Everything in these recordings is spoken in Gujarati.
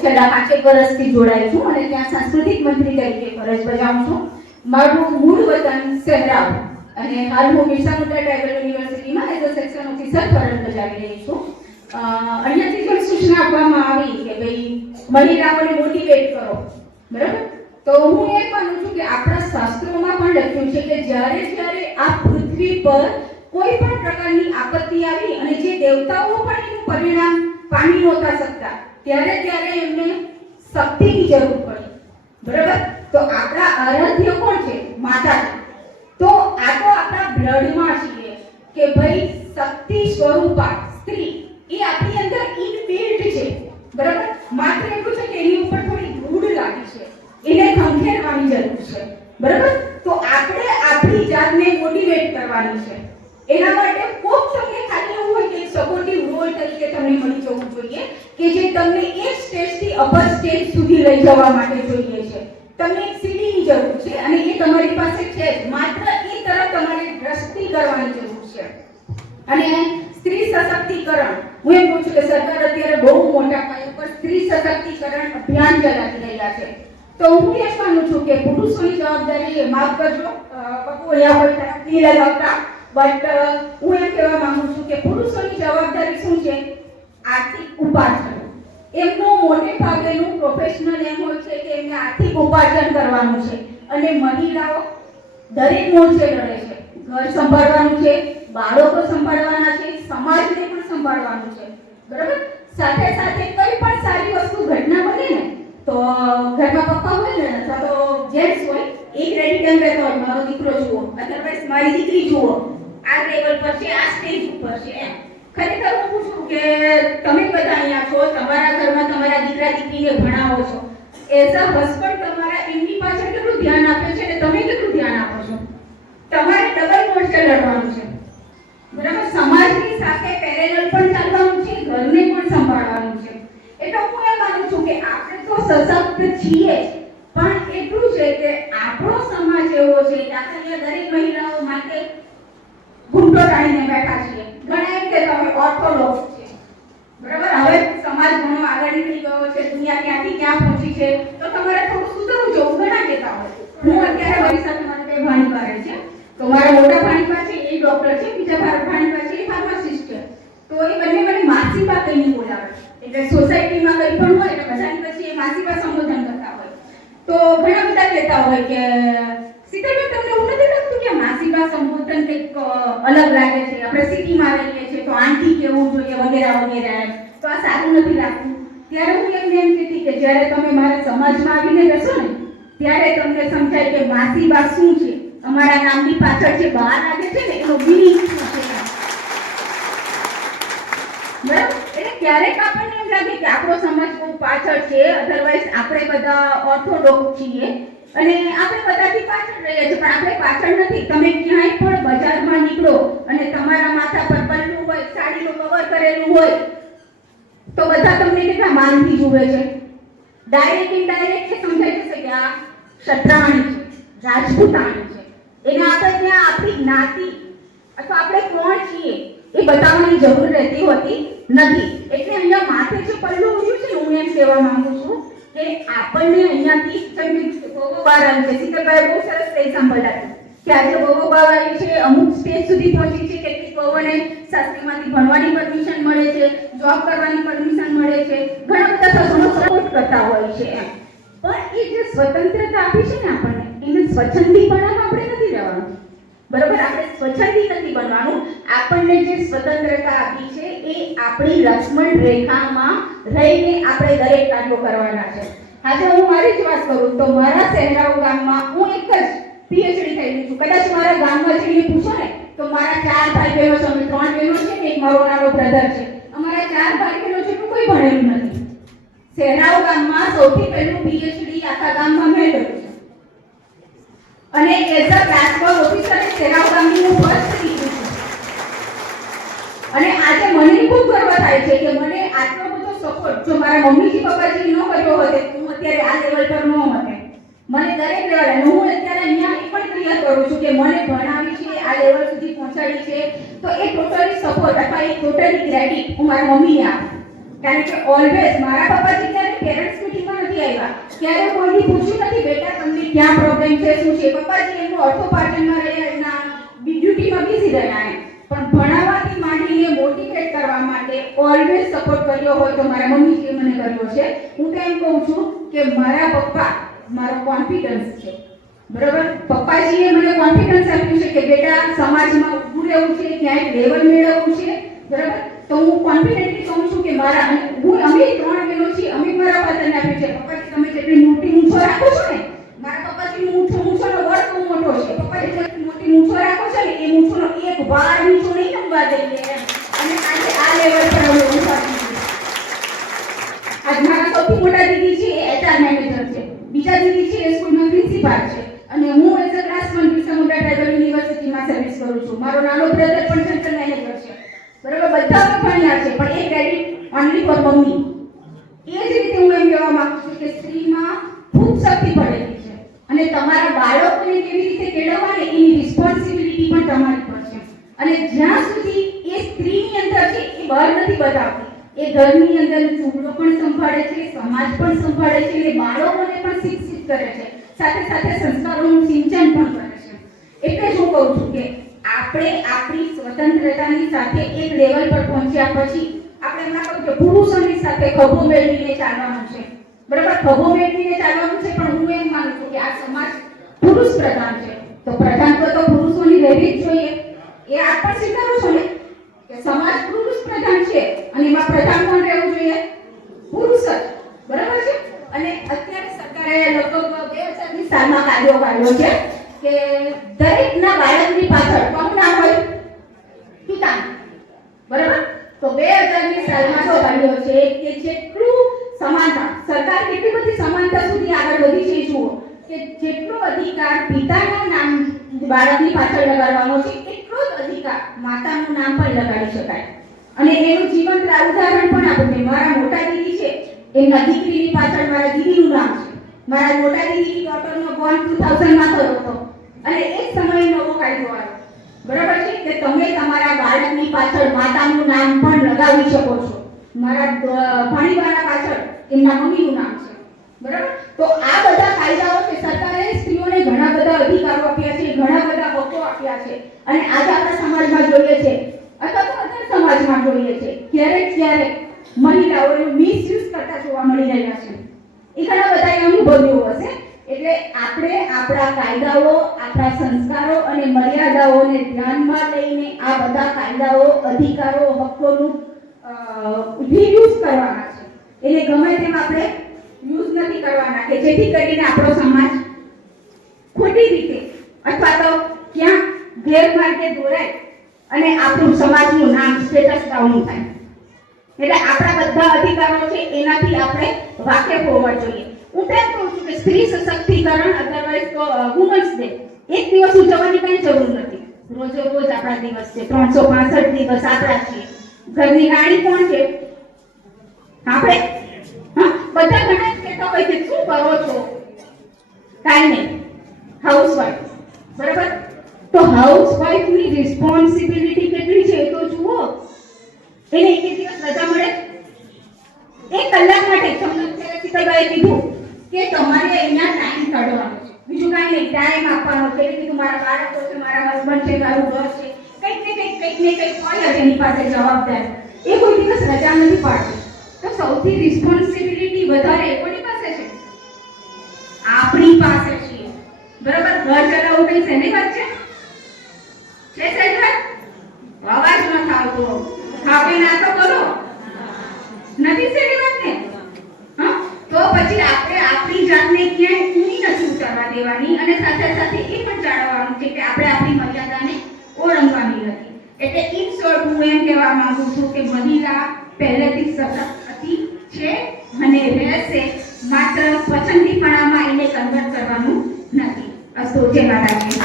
છેલ્લા પાંચેક વર્ષથી જોડાયું છું અને ત્યાં સાંસ્કૃતિક મંત્રી તરીકે ફરજ બજાવું છું. મારું મૂળ વતન સેહરાવ અને હાલ હું બિરસા મુંડા ટ્રાઇબલ યુનિવર્સિટીમાં એઝ અ સેક્શન ઓફિસર ફરજ બજાવી રહી છું. અહીંયાથી પણ સૂચના આપવામાં આવી કે ભાઈ મહિલાઓને મોટિવેટ કરો. બરાબર? તો હું એ માનું છું કે આપણા શાસ્ત્રોમાં પણ લખ્યું છે કે જ્યારે જ્યારે આ પૃથ્વી પર કોઈ પણ પ્રકારની આપત્તિ આવી અને જે દેવતાઓ પણ એનું પરિણામ પામી નહોતા શકતા ત્યારે ત્યારે એમને શક્તિની જરૂર પડી. બરાબર? તો આપણા આરાધ્ય કોણ છે? માતા. તો આ તો આપણા બ્લડમાં છીએ કે ભાઈ શક્તિ સ્વરૂપા, સ્ત્રી. એ આપણી અંદર ઇનબિલ્ટ છે. બરાબર? માત્ર એટલું છે કે એની ઉપર થોડી ધૂળ લાગી છે. એને ખંખેરવાની જરૂર છે. બરાબર? તો આપણે આપણી જાતને મોટિવેટ કરવાની છે. એના માટે કોક તમને ખાલી એવું હોય કે સપોર્ટિવ રોલ તરીકે કે જે તમને એક સ્ટેજથી અપર સ્ટેજ સુધી લઈ જવા માટે જોઈએ છે. તમને એક સીડીની જરૂર છે અને એ તમારી પાસે છે માત્ર એ તરફ તમારે દ્રષ્ટિ કરવાની જરૂર છે. અને સ્ત્રી સશક્તિકરણ. હું એમ પૂછું કે સરકાર અત્યારે બહુ મોટા પાયા પર સ્ત્રી સશક્તિકરણ અભિયાન ચલાવી રહ્યા છે. તો હું એમ માનું છું કે પુરુષોની જવાબદારી માફ કરજો. અહીંયા હોય નહીં લગાવતા. બટ હું એમ કહેવા માંગુ છું કે પુરુષોની જવાબદારી શું છે? આર્થિક ઉપાર્જન. એમનો મોટે ભાગેનું પ્રોફેશનલ એમ હોય છે કે એમને આર્થિક ઉપાર્જન કરવાનું છે. અને મહિલાઓ દરેક મોરચે લડે છે. ઘર સંભાળવાનું છે, બાળકો સંભાળવાના છે, સમાજને પણ સંભાળવાનું છે. બરાબર? સાથે સાથે કઈ પણ સારી વસ્તુ ઘટના બને ને, તો ઘરમાં પપ્પા હોય ને, અથવા તો જેન્ટ્સ હોય, એક રેડી કેમ રહેતો હોય. મારો દીકરો જુઓ અધરવાઇઝ મારી દીકરી જુઓ. આ લેવલ પર છે, આ સ્ટેજ ઉપર છે એમ ખરેખર હું પૂછું કે તમે બધા અહીંયા છો, તમારા ઘરમાં તમારા દીકરા દીકરીને ભણાવો છો. એઝ અ હસબન્ડ તમારા એમની પાછળ કેટલું ધ્યાન આપે છે અને તમે કેટલું ધ્યાન આપો છો? તમારે ડબલ મોરચે લડવાનું છે. બરાબર? સમાજની સાથે પેરેલલ પણ ચાલવાનું છે, ઘરને પણ સંભાળવાનું છે. એટલે હું એમ માનું છું કે આપણે તો સશક્ત છીએ પણ એટલું છે કે આપણો સમાજ એવો છે કે આપણે દરેક મહિલાઓ માટે ઘૂંટો ટાણીને બેઠા છીએ. ઘણા એમ કે તમે ઓર્થોડોક્સ બરાબર? હવે સમાજ ઘણો આગળ નીકળી ગયો છે, દુનિયા ક્યાંથી ક્યાં પહોંચી છે, તો તમારે થોડું સુધરવું જવું ઘણા કહેતા હોય. હું અત્યારે મારી સાથે મને બે ભાણીપા રહે છે. તો મારા મોટા ભાણીપા છે, એ ડોક્ટર છે, બીજા ભાણીપા છે, એ ફાર્માસિસ્ટ છે. તો એ બંને મને માસીબા કહીને બોલાવે એટલે સોસાયટીમાં કંઈ પણ હોય, એટલે બધાની પછી એ માસીબા સંબોધન કરતા હોય. તો ઘણા બધા કહેતા હોય કે શીતલબેન તમને એવું નથી લાગતું કે માસીબા સંબોધન કંઈક અલગ લાગે છે. આપણે સિટીમાં રહીએ છીએ તો આંટી કેવું જોઈએ વગેરે વગેરે. તો આ સારું નથી લાગતું. ત્યારે હું એમને એમ કહેતી કે જ્યારે તમે મારા સમાજમાં આવીને બેસો ને, ત્યારે તમને સમજાય કે માસીબા શું છે. અમારા નામની પાછળ જે બહાર લાગે છે ને, એનો meaning શું છે? બરાબર? એટલે ક્યારેક આપણને એમ લાગે કે આપણો સમાજ બહુ પાછળ છે. અધરવાઇઝ આપણે બધા ઓર્થોડોક્સ છીએ. અને આપણે બધાથી પાછળ રહીએ છીએ, પણ આપણે પાછળ નથી. તમે ક્યાંય પણ બજારમાં નીકળો અને તમારા માથા પર પલ્લું હોય, સાડીનું કવર કરેલું હોય, તો બધા તમને કેટલા માનથી જુએ છે? ડાયરેક્ટ ઇનડાયરેક્ટ એ સમજાઈ જશે કે આ ક્ષત્રાણી છે, રાજપૂતાણી છે? એને આપણે ત્યાં આપણી જ્ઞાતિ અથવા આપણે કોણ છીએ એ બતાવવાની જરૂર રહેતી હોતી નથી. એટલે અહીંયા માથે જે પલ્લું ઉડ્યું છે હું એમ કહેવા માંગુ છું કે આપણને અહીંયાથી કંઈક રહ્યું બાર આવી છે શીતલભાઈ બહુ સરસ એક્ઝામ્પલ આપ્યું કે આજે બાર આવી છે, અમુક સ્ટેજ સુધી પહોંચી છે, કેટલીક બહુને શાસ્ત્રીમાંથી ભણવાની પરમિશન મળે છે જોબ કરવાની પરમિશન મળે છે, ઘણા બધા સાધનો સપોર્ટ કરતા હોય છે એમ. પણ એ જે સ્વતંત્રતા આપી છે ને આપણને, એને સ્વચ્છંદીપણામાં આપણે નથી રહેવાનું. બરોબર? આપણે સ્વચ્છંદી નથી બનવાનું. આપણને જે સ્વતંત્રતા આપી છે, એ આપણી લક્ષ્મણ રેખામાં રહીને આપણે દરેક કાર્યો કરવાના છે. આજે હું મારી જ વાત કરું તો મારા સહેરાવ ગામમાં હું એક જ પીએચડી થયેલી છું. કદાચ મારા ગામમાં જઈને પૂછો ને, તો મારા ચાર ભાઈ બહેનો છે, અમે ત્રણ બહેનો છે ને, એક મારો નાનો બ્રધર છે. અમારા ચાર ભાઈ બહેનો છે કોઈ ભણેલું નથી. સહેરાવ ગામમાં સૌથી પહેલું પીએચડી આખા ગામમાં મેં કર્યું છે અને as a transfer officer Serav ગામની હું ફર્સ્ટ લીધું છું અને આજે મને ખૂબ ગર્વ થાય છે કે મને આટલો બધો સપોર્ટ જો મારા મમ્મીજી પપ્પાજી ન કર્યો હોત તો હું અત્યારે આ લેવલ પર ન હોત મને દરેક લેવલે હું અત્યારે અહીંયા પણ ક્લિયર કરું છું કે મને ભણાવી છે, આ લેવલ સુધી પહોંચાડી છે. તો એ ટોટલી સપોર્ટ અથવા એ ટોટલી ક્રેડિટ હું મારા મમ્મીને આપું. કારણ કે ઓલવેઝ મારા પપ્પાજી ક્યારે પેરેન્ટ્સ નથી આવ્યા, ક્યારે કોઈથી પૂછ્યું નથી, બેટા, તમને ક્યાં પ્રોબ્લેમ છે? શું છે? પપ્પાજી એમનું અર્થોપાર્જનમાં રહ્યા, એમના ડ્યુટીમાં બિઝી રહ્યા એમ પણ ભણાવવાથી માંડીને મોટિવેટ કરવા માટે ઓલવેઝ સપોર્ટ કર્યો હોય તો મારા મમ્મીજીએ મને કર્યો છે. હું તો એમ કહું છું કે મારા પપ્પા, મારો કોન્ફિડન્સ છે. બરાબર? પપ્પાજીએ મને કોન્ફિડન્સ આપ્યું છે કે બેટા, સમાજમાં ઊભું રહેવું છે, ક્યાંય લેવલ મેળવવું છે બરાબર તો હું કોન્ફિડન્ટલી કહું છું કે મારા અને હું અમે ત્રણ બહેનો છીએ અમે મારા પાત્રને આપ્યું છે પપ્પાજી તમે જેટલી મોટી મૂંછો રાખો છો ને મારા પપ્પાજી મૂંછો મૂંછોનો વર્ગ બહુ મોટો છે પપ્પાજી જેટલી મોટી મૂંછો રાખો છો ને એ મૂંછોનો એક વાળ મૂંછો નહીં નમવા દઈએ એમ. અને આજે આ લેવલ પર અમે ઊભા છીએ આજ મારા સૌથી મોટા દીદી છે એ એચઆર મેનેજર છે. બીજા દીદી છે એ સ્કૂલમાં પ્રિન્સિપાલ છે. અને હું as a class one tribal યુનિવર્સિટીમાં સર્વિસ કરું છું. મારો નાનો બ્રધર પણ સેન્ટ્રલ મેનેજર છે. બરાબર, બધા ભણ્યા છે, પણ એ ક્રેડિટ ઓનલી ફોર મમ્મી. એ જ રીતે હું એમ કહેવા માંગુ છું કે સ્ત્રીમાં ખૂબ શક્તિ પડેલી છે. અને તમારા બાળકોને કેવી રીતે કેળવવા ને એની રિસ્પોન્સિબિલિટી પણ તમારી પર છે. અને જ્યાં સુધી એ સ્ત્રીની અંદર છે, એ બહાર નથી બતાવતી. એ ઘરની અંદર છોકરો પણ સંભાળે છે, સમાજ પણ સંભાળે છે, એ બાળકોને પણ શિક્ષિત કરે છે. સાથે સાથે સંસ્કારોનું સિંચન પણ કરે છે. એટલે હું કહું છું કે આપણે આપણી સ્વતંત્રતાની સાથે એક લેવલ પર પહોંચ્યા પછી આપણે એમના કહું કે પુરુષોની સાથે ખભો મેળવીને ચાલવાનું છે. બરાબર? ખભો મેળવીને ચાલવાનું છે, પણ હું એમ માનું છું કે આ સમાજ પુરુષ પ્રધાન છે. તો પ્રધાન તો પુરુષોની રહેવી જ જોઈએ. એ આપ પણ સ્વીકારો છો ને? કે સમાજ પુરુષ પ્રધાન છે અને એમાં પ્રધાન કોણ રહેવું જોઈએ? પુરુષ જ. બરાબર છે? અને અત્યારે સરકારે લગભગ બે હજારની સાલમાં કાયદો કાઢ્યો છે કે દરેકના બાળકની પાછળ કોણ નામ હોય? પિતાનું. બરાબર? તો બે હજારની સાલમાં જો કાઢ્યો છે કે જેટલું સમાનતા, સરકાર કેટલી બધી સમાનતા સુધી આગળ વધી છે જુઓ. કે જેટલો અધિકાર પિતાના નામ બાળકની પાછળ લગાડવાનો છે, એટલો માતાનું નામ પણ લગાડી શકાય. અને એનું જીવંત ઉદાહરણ પણ આપું મારા મોટા દીદી છે, એમના દીકરીની પાછળ મારા દીદીનું નામ છે. મારા મોટા દીદી ડોટરનો બોર્ન 2000 માં થયો હતો. અને એ જ સમયે નવો કાયદો આવ્યો. બરાબર છે કે તમે તમારા બાળકની પાછળ માતાનું નામ પણ લગાવી શકો છો. મારા દ- પાછળ એમના મમ્મીનું નામ છે. બરાબર? તો આ બધા કાયદાઓ છે સરકારે સ્ત્રીઓને ઘણા બધા અધિકારો આપ્યા છે, ઘણા બધા હકો આપ્યા છે. અને આજે આપણા સમાજમાં જોઈએ છે, અથવા તો અત્યારે સમાજમાં જોઈએ છે, ક્યારેક ક્યારેક મહિલાઓને મિસયુઝ કરતા જોવા મળી રહ્યા છે. એ ઘણા બધા અનુભવ્યું હશે. એટલે આપણે આપણા કાયદાઓ, આપણા સંસ્કારો અને મર્યાદાઓને ધ્યાનમાં લઈને આ બધા કાયદાઓ, અધિકારો, હકોનું રીયુઝ કરવાના છે. એટલે ગમે તેમ આપણે યુઝ નથી કરવાના કે જેથી કરીને આપણો સમાજ ખોટી રીતે અથવા તો ક્યાં ગેરમાર્ગે દોરાય અને આપણું સમાજનું નામ સ્ટેટસ ડાઉન થાય. એટલે આપણા બધા અધિકારો છે એનાથી આપણે વાકેફ હોવા જોઈએ. હું તો એમ કહું છું કે સ્ત્રી સશક્તિકરણ અધરવાઇઝ તો વુમન્સ ડે એક દિવસ ઉજવવાની કઈ જરૂર નથી. રોજે રોજ આપણા દિવસ છે. ત્રણસો પાસઠ દિવસ આપણા છીએ. ઘરની રાણી કોણ છે? આપણે? બધા ઘણા કહેતા શું કરો છો? કાંઈ નહીં. હાઉસવાઈફ બરાબર? તો હાઉસવાઈફની રિસ્પોન્સિબિલિટી કેટલી છે તો જુઓ. એને એક દિવસ રજા મળે. એક કલાક માટે તમને અત્યારે કીધું કે તમારે અહીંયા ટાઈમ કાઢવાનો બીજું કાંઈ નહીં. ટાઈમ આપવાનો છે. એટલે કીધું, મારા બાળકો છે, મારા હસબન્ડ છે, મારું ઘર છે. કંઈક ને કંઈક કંઈક ને કંઈક હોય જ એની પાસે જવાબદાર. એ કોઈ દિવસ રજા નથી પાડતી. તો સૌથી રિસ્પોન્સિબિલિટી વધારે છે આપણી પાસે છે બરાબર? ઘર ચલાવવું કઈ શેની વાત છે? છે સાહેબ અવાજ ન થાવતો. થાપી ના તો કરો નથી શેની વાત ને તો પછી આપણે આપણી જાતને ક્યાંય ઊંડી નથી ઉતારવા દેવાની અને સાથે સાથે એ પણ જાળવવાનું છે કે આપણે આપણી મર્યાદાને ઓળંગવાની નથી. એટલે ઇન શોર્ટ હું એમ કહેવા માંગુ છું કે મહિલા પહેલેથી સશક્ત હતી છે અને રહેશે માત્ર પસંદગીપણામાં એને કન્વર્ટ કરવાનું નથી અસ્તુ જય માતાજી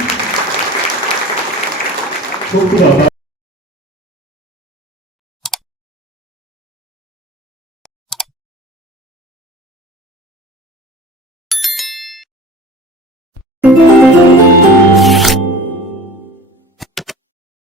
ખૂબ ખૂબ આભાર Thank